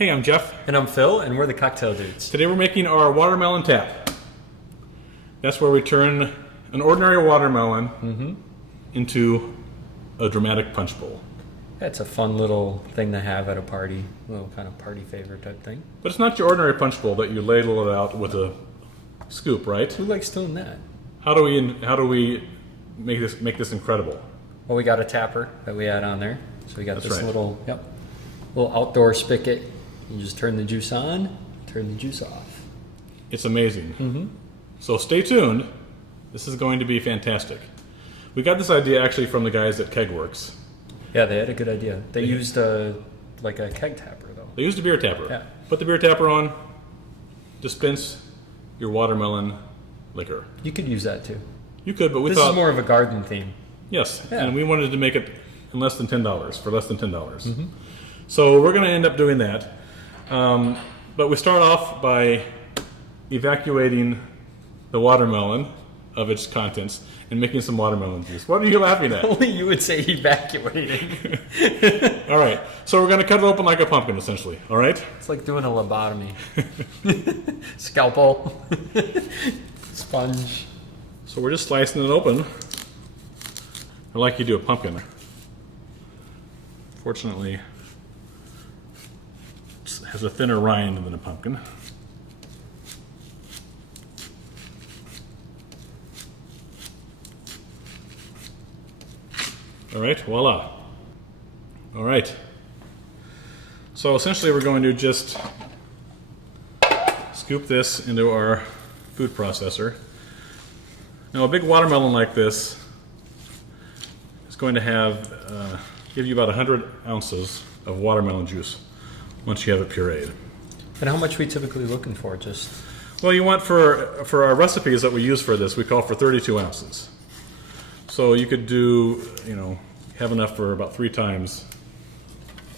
Hey, I'm Jeff. And I'm Phil, and we're the Cocktail Dudes. Today we're making our watermelon tap. That's where we turn an ordinary watermelon into a dramatic punch bowl. It's a fun little thing to have at a party, a little kind of party favor type thing. But it's not your ordinary punch bowl that you ladle it out with a scoop, right? Who likes doing that? How do we make this incredible? Well, we got a tapper that we add on there. So we got That's this right. little outdoor spigot. You just turn the juice on, turn the juice off. It's amazing. So stay tuned. This is going to be fantastic. We got this idea actually from the guys at Kegworks. Yeah, they had a good idea. They used like a keg tapper though. They used a beer tapper. Yeah. Put the beer tapper on, dispense your watermelon liquor. You could use that too. You could, but we This thought... is more of a garden theme. Yes, Yeah. and we wanted to make it in less than $10, for less than $10. So we're going to end up doing that. But we start off by evacuating the watermelon of its contents and making some watermelon juice. What are you laughing at? Only you would say evacuating. All right, so we're going to cut it open like a pumpkin, essentially. All right? It's like doing a lobotomy. Scalpel. Sponge. So we're just slicing it open, like you do a pumpkin. Fortunately, it has a thinner rind than a pumpkin. All right, voila. All right. So essentially we're going to just scoop this into our food processor. Now a big watermelon like this is going to have, give you about 100 ounces of watermelon juice once you have it pureed. And how much are we typically looking for? Just Well, you want for our recipes that we use for this, we call for 32 ounces. So you could do, have enough for about 3 times.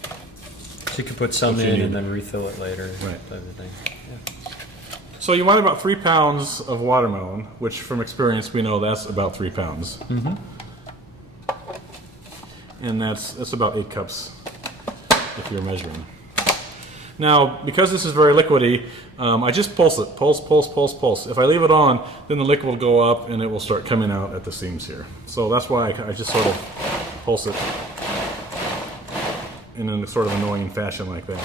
so you could put some What you in need. and then refill it later. Right. Type of thing. Yeah. So you want about 3 pounds of watermelon, which from experience we know that's about 3 pounds. And that's about 8 cups if you're measuring. Now, because this is very liquidy, I just pulse it. Pulse. If I leave it on, then the liquid will go up and it will start coming out at the seams here. So that's why I just sort of pulse it in a sort of annoying fashion like that.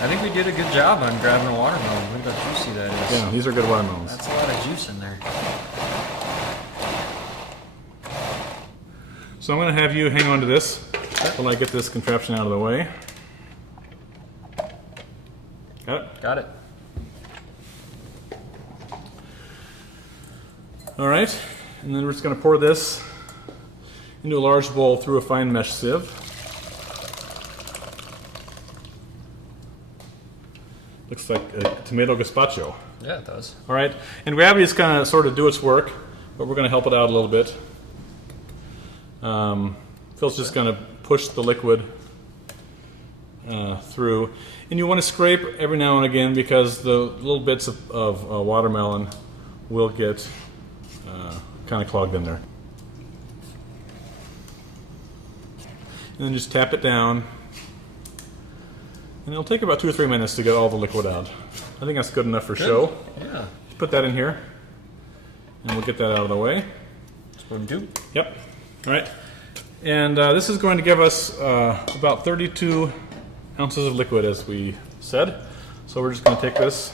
I think we did a good job on grabbing a watermelon. Look at how juicy that is. Yeah, these are good watermelons. That's a lot of juice in there. So I'm going to have you hang on to this while I get this contraption out of the way. Got it? Got it. All right, and then we're just going to pour this into a large bowl through a fine mesh sieve. Looks like a tomato gazpacho. Yeah, it does. All right, and gravity is going to sort of do its work, but we're going to help it out a little bit. Phil's just going to push the liquid through. And you want to scrape every now and again because the little bits of watermelon will get kind of clogged in there. And then just tap it down. And it'll take about 2 or 3 minutes to get all the liquid out. I think that's good enough for show. Yeah. Put that in here. And we'll get that out of the way. Spoon two. Yep. All right. And this is going to give us about 32 ounces of liquid, as we said. So we're just going to take this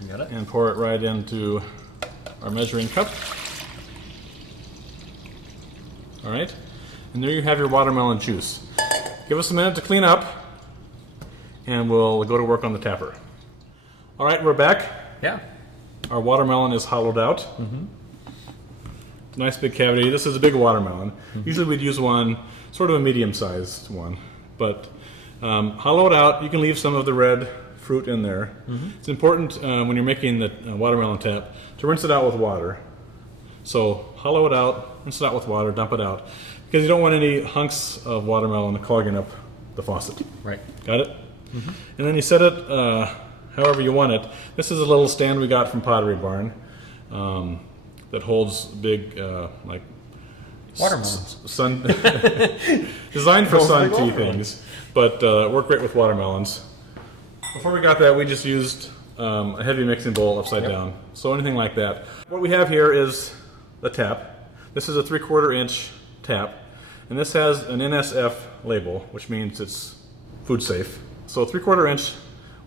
You got it? and pour it right into our measuring cup. All right. And there you have your watermelon juice. Give us a minute to clean up, and we'll go to work on the tapper. All right, we're back. Yeah. Our watermelon is hollowed out. Nice big cavity. This is a big watermelon. Usually we'd use one, sort of a medium-sized one, but hollow it out. You can leave some of the red fruit in there. It's important when you're making the watermelon tap to rinse it out with water. So hollow it out, rinse it out with water, dump it out, because you don't want any hunks of watermelon clogging up the faucet. Right. Got it? And then you set it however you want it. This is a little stand we got from Pottery Barn that holds big, like Watermelons. Sun designed for sun tea things, but work great with watermelons. Before we got that, we just used a heavy mixing bowl upside down. So anything like that. What we have here is the tap. This is a 3/4 inch tap, and this has an NSF label, which means it's food safe. So 3/4 inch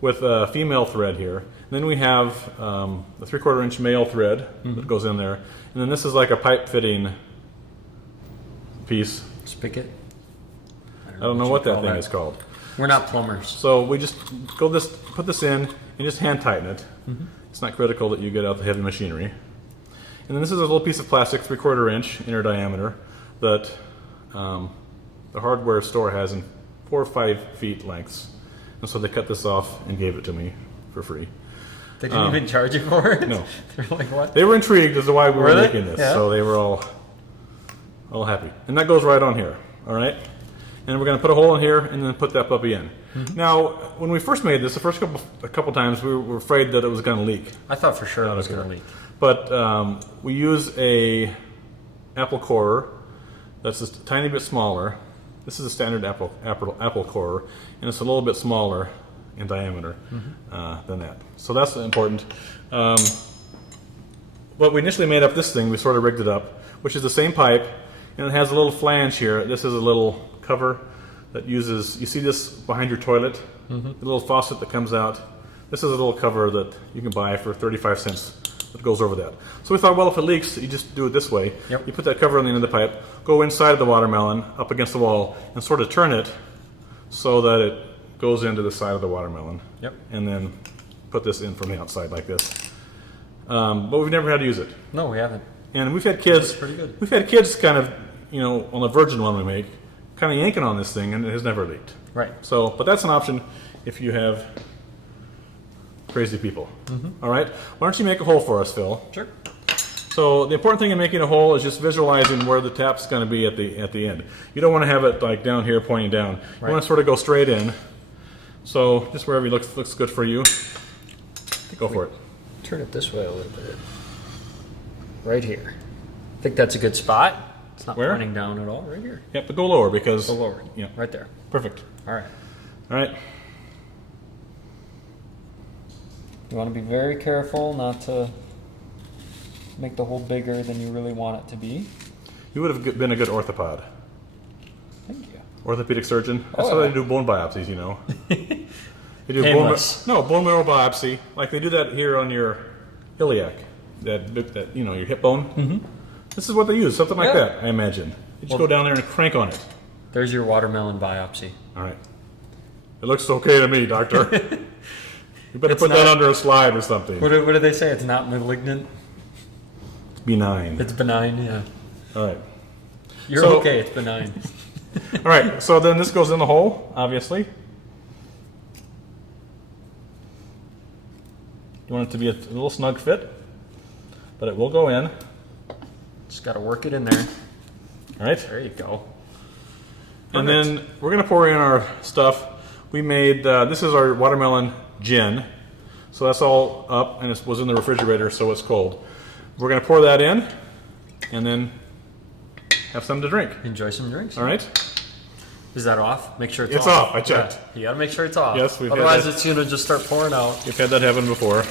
with a female thread here. And then we have the 3/4 inch male thread that goes in there. And then this is like a pipe fitting piece. Spigot? I don't know what that thing is called. We're not plumbers. So we just put this in and just hand tighten it. It's not critical that you get out the heavy machinery. And then this is a little piece of plastic, 3/4 inch inner diameter, that the hardware store has in 4 or 5 feet lengths. And so they cut this off and gave it to me for free. They didn't even charge you for it? No. They're like, what? They were intrigued as to why we were they? making this, Yeah. so they were all happy. And that goes right on here, all right? And we're going to put a hole in here and then put that puppy in. Now, when we first made this, the first couple times, we were afraid that it was going to leak. I thought for sure it was going to leak. But we use a apple corer that's just a tiny bit smaller. This is a standard apple corer, and it's a little bit smaller in diameter than that. So that's important. But we initially made up this thing. We sort of rigged it up, which is the same pipe, and it has a little flange here. This is a little cover that uses, you see this behind your toilet? The little faucet that comes out. This is a little cover that you can buy for 35 cents that goes over that. So we thought, well, if it leaks, you just do it this way. Yep. You put that cover on the end of the pipe, go inside of the watermelon, up against the wall, and sort of turn it so that it goes into the side of the watermelon. Yep. And then put this in from the outside like this. But we've never had to use it. No, we haven't. And we've had kids. That's pretty good. We've had kids kind of, on the virgin one we make, kind of yanking on this thing, and it has never leaked. Right. So, but that's an option if you have crazy people. All right. Why don't you make a hole for us, Phil? Sure. So the important thing in making a hole is just visualizing where the tap's going to be at the end. You don't want to have it like down here pointing down. You want to sort of go straight in. So just wherever it looks good for you, go for it. Turn it this way a little bit. Right here. I think that's a good spot. It's not Where? pointing down at all. Right here. Yep, but go lower because... Go lower. Yeah. Right there. Perfect. All right. All right. You want to be very careful not to make the hole bigger than you really want it to be. You would have been a good orthopod. Thank you. Orthopedic surgeon. That's how they do bone biopsies, They do Painless. bone marrow biopsy. Like they do that here on your iliac, that your hip bone. This is what they use, something like that, I imagine. You just go down there and crank on it. There's your watermelon biopsy. All right. It looks okay to me, doctor. You better put that not- under a slide or something. What did they say? It's not malignant? It's benign. It's benign, yeah. All right. You're So- okay, it's benign. All right, so then this goes in the hole, obviously. You want it to be a little snug fit, but it will go in. Just got to work it in there. All right. There you go. And then we're going to pour in our stuff. We made, this is our watermelon gin. So that's all up, and it was in the refrigerator, so it's cold. We're going to pour that in, and then have something to drink. Enjoy some drinks. All right? Is that off? Make sure it's It's off. off, I checked. Yeah, you got to make sure it's off. Yes, we've had Otherwise, that. it's going to just start pouring out. We've had that happen before.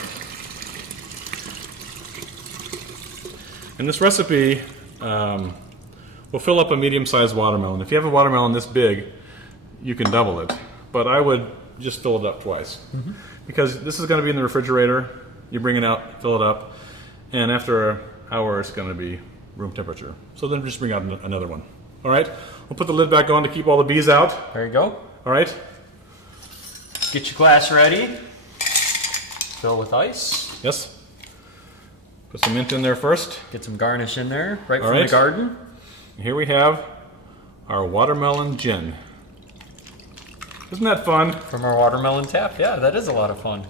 And this recipe will fill up a medium-sized watermelon. If you have a watermelon this big, you can double it. But I would just fill it up twice. Because this is going to be in the refrigerator. You bring it out, fill it up, and after an hour, it's going to be room temperature. So then just bring out another one. All right? We'll put the lid back on to keep all the bees out. There you go. All right? Get your glass ready. Fill with ice. Yes. Put some mint in there first. Get some garnish in there, right All from right. the garden. Here we have our watermelon gin. Isn't that fun? From our watermelon tap. Yeah, that is a lot of fun.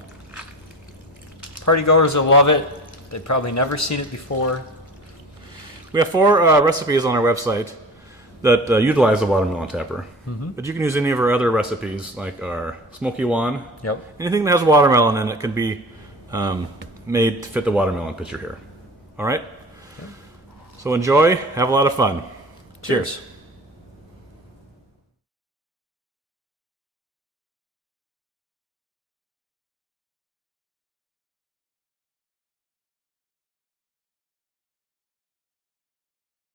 Party goers will love it. They've probably never seen it before. We have 4 recipes on our website that utilize the watermelon tapper. But you can use any of our other recipes, like our smoky one. Yep. Anything that has watermelon in it can be made to fit the watermelon picture here. All right? So enjoy, have a lot of fun. Cheers.